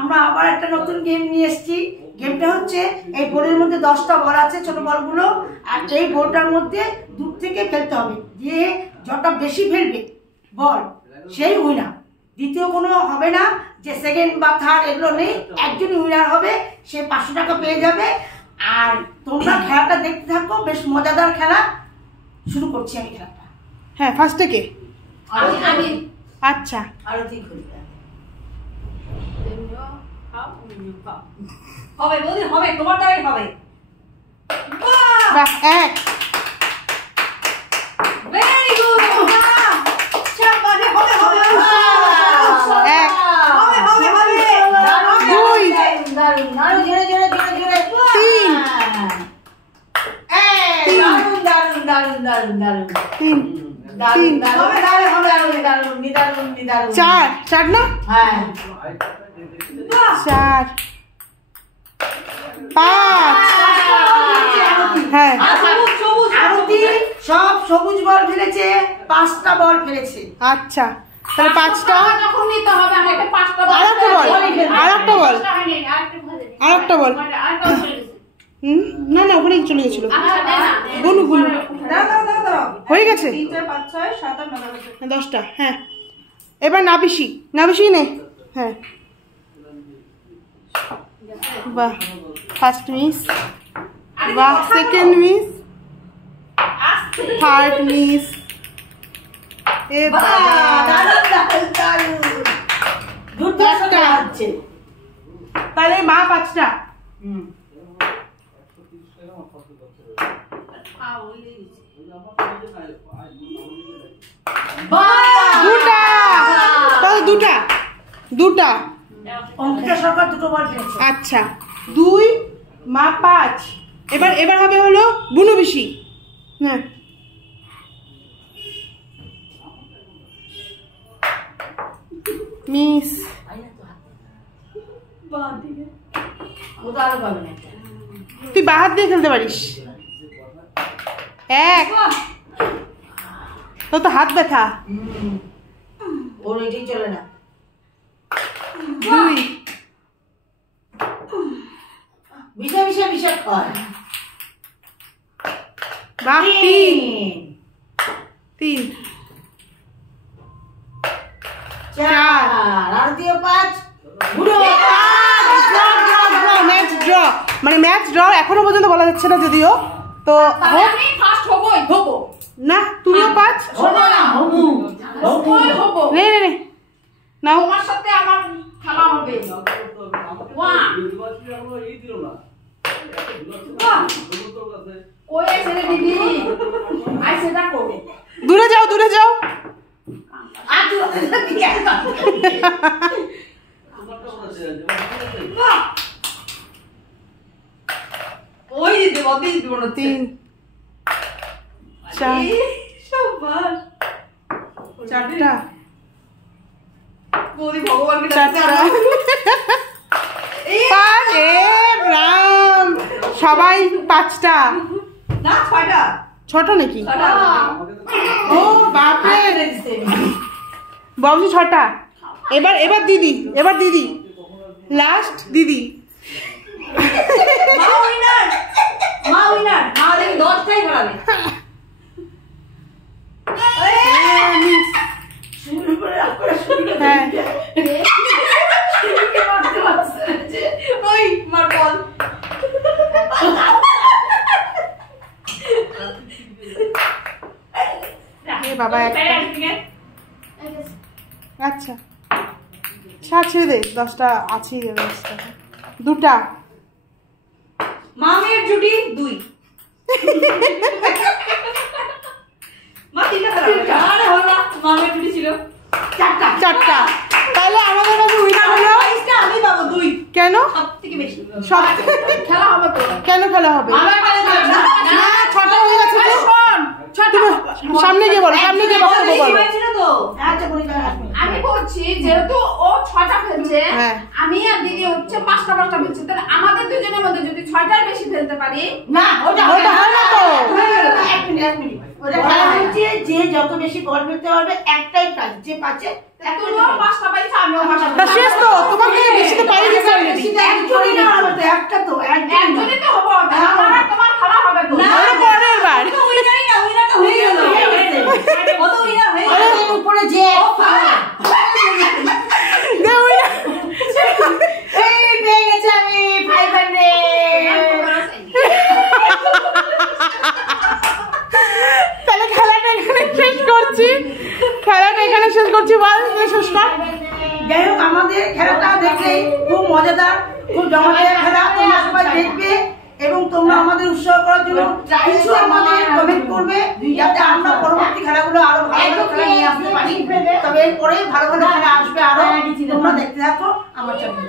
আমরা আবার একটা নতুন গেম নিয়ে এসেছি। গেমটা হচ্ছে এই বোর্ডের মধ্যে 10টা বল আছে, ছোট বলগুলো, আর এই বোর্ডটার মধ্যে দূর থেকে ফেলতে হবে। যে যতটা বেশি ফেলবে বল সেই উইনার। দ্বিতীয় কোনো হবে না, যে সেকেন্ড বা থার্ড এগুলো নেই, একজনই উইনার হবে, সে 500 টাকা পেয়ে যাবে। আর তোমরা খেলাটা দেখতে থাকো, বেশ মজাদার খেলা। শুরু করছি আমি খেলাটা। হ্যাঁ, ফার্স্টে কে? আমি। আচ্ছা, আরো ঠিক করি হবে বৌদি, হবে, তোমার দ্বারাই হবে। বাহ, এক। Very good. চাপাতে হবে হবে এক, হবে হবে হবে। দুই, দারুণ দারুণ, জোরে জোরে জোরে জোরে। তিন, দারুণ দারুণ দারুণ দারুণ দারুণ তিন, দারুণ দারুণ দারুণ দারুণ দারুণ নিদারুণ নিদারুণ। চার, চার না? হ্যাঁ, 4, 5। হ্যাঁ, আরতি সব সবুজ বল ফেলেছে, 5টা বল ফেলেছে। আচ্ছা, তাহলে 5টা। যখন নিতে হবে আমাকে 5টা বল। আরেকটা বল, আরেকটা বল, আরেকটা বল। না না, ওখানেই চলে গেছিল। গুনু গুনু দাও দাও দাও দাও। হয়ে গেছে 3 4 5 6 7 8 9 10। 10টা। হ্যাঁ, এবার নাবিশি, নাবিশি নে। হ্যাঁ, বাহ, ফার্স্ট মিস, বাহ, সেকেন্ড মিস, থার্ড মিস। এ বাবা, দারুণ দারুণ দারুণ। দুটো একটা। হচ্ছে। তাহলে মা 5টা। দুটা, তাহলে দুটা, দুটা। অঙ্কিতা সরকার দুটো বল ফেলেছে। আচ্ছা, 2, মা 5। এবার এবার হবে হলো বুনু বেশি। হ্যাঁ, মিস। ওটা আরো পাবে না। তুই বাহাত দিয়ে খেলতে পারিস। 1, তোর তো হাত ব্যথা। ওর এটাই চলে না। 2, বিষয় বিষয় বিষয় কর। বাহ, 3, 3, 4 আর দিও 5। বুড়ো ম্যাচ ড্র, মানে ম্যাচ ড্র এখনো পর্যন্ত বলা যাচ্ছে না যদিও। তো আমি ফার্স্ট হবই, হবো না, তুমিও 5। শোনো না, হবু হবু হবো। নে নে নে, নাও। তোমার সাথে আমার খেলা হবে। ওয়ান ওই এসে রে দিদি, আইসে দেখো। দূরে যাও, দূরে যাও। আর তুই কি করছিস? ওই দিদি বদি দিদি বলো 3, 4, সবার 4টা, বদি ভগবানকে 4টা। 5, এ রাম, সবাই 5টা। না 6টা, 6টা নাকি? 6টা। ও বাপরে, বাবু 6টা। এবার এবার দিদি, এবার দিদি, লাস্ট দিদি। মা উইনার, মা উইনার, মা দেখি 10টাই হারাবে। শুরু করে আমরা শুরু করে হ্যাঁ, শুরুকে মারতে পারছে যে ওই মার বল। এ বাবা, একটা। আচ্ছা, ছেড়ে দে, 10টা আছেই দেবে। 2টা, মামের জুটি 2। মা 3টা হারাবে। আরে হলো, মামের জুটি ছিল 4টা। 4টা। তাহলে আমাদের কাছে উইনার হলো। প্রাইসটা আমি পাবো 2। কেন? সবথেকে বেশি সব খেলা হবে তো। কেন খেলা হবে? আমার কাছে না, 6টা হয়ে গেছে তো। শোন, 6টা। সামনে গিয়ে বলো, সামনে গিয়ে বক্তব্য বলো। হয়েছিল তো। আচ্ছা বলি আমি বলছি যেহেতু ও 6টা ফেলছে, হ্যাঁ। আমি আর দিদি হচ্ছে 5টা ফেলছে, তাহলে আমাদের দুজনের মধ্যে যদি 6টার বেশি ফেলতে পারি, না, ওটা ওটা হয় না তো। এক মিনিট। ওটা খেলা হচ্ছে যে যত বেশি বল ফেলতে পারবে একটাই প্রাইজ, যে পাচ্ছে তুমিও 5টা পাইছো, আমিও 5টা তা শেষ তো, তোমার থেকে বেশি তো পাইনি যে এই পেয়ে গেছে আমি 500। তাহলে খেলাটা এখানে শেষ করছি বল শেষ কর। যাই হোক, আমাদের খেলাটা দেখলে খুব মজাদার, খুব জমজমাট খেলা। তোমরা সবাই দেখবে এবং তোমরা আমাদের উৎসাহ করার জন্য কিছু আমাদের কমেন্ট করবে, যাতে আমরা পরবর্তী খেলাগুলো আরো ভালো খেলা নিয়ে আসতে পারি। তবে এরপরে ভালো ভালো খেলা আসবে আরো, তোমরা দেখতে থাকো আমার চ্যানেল।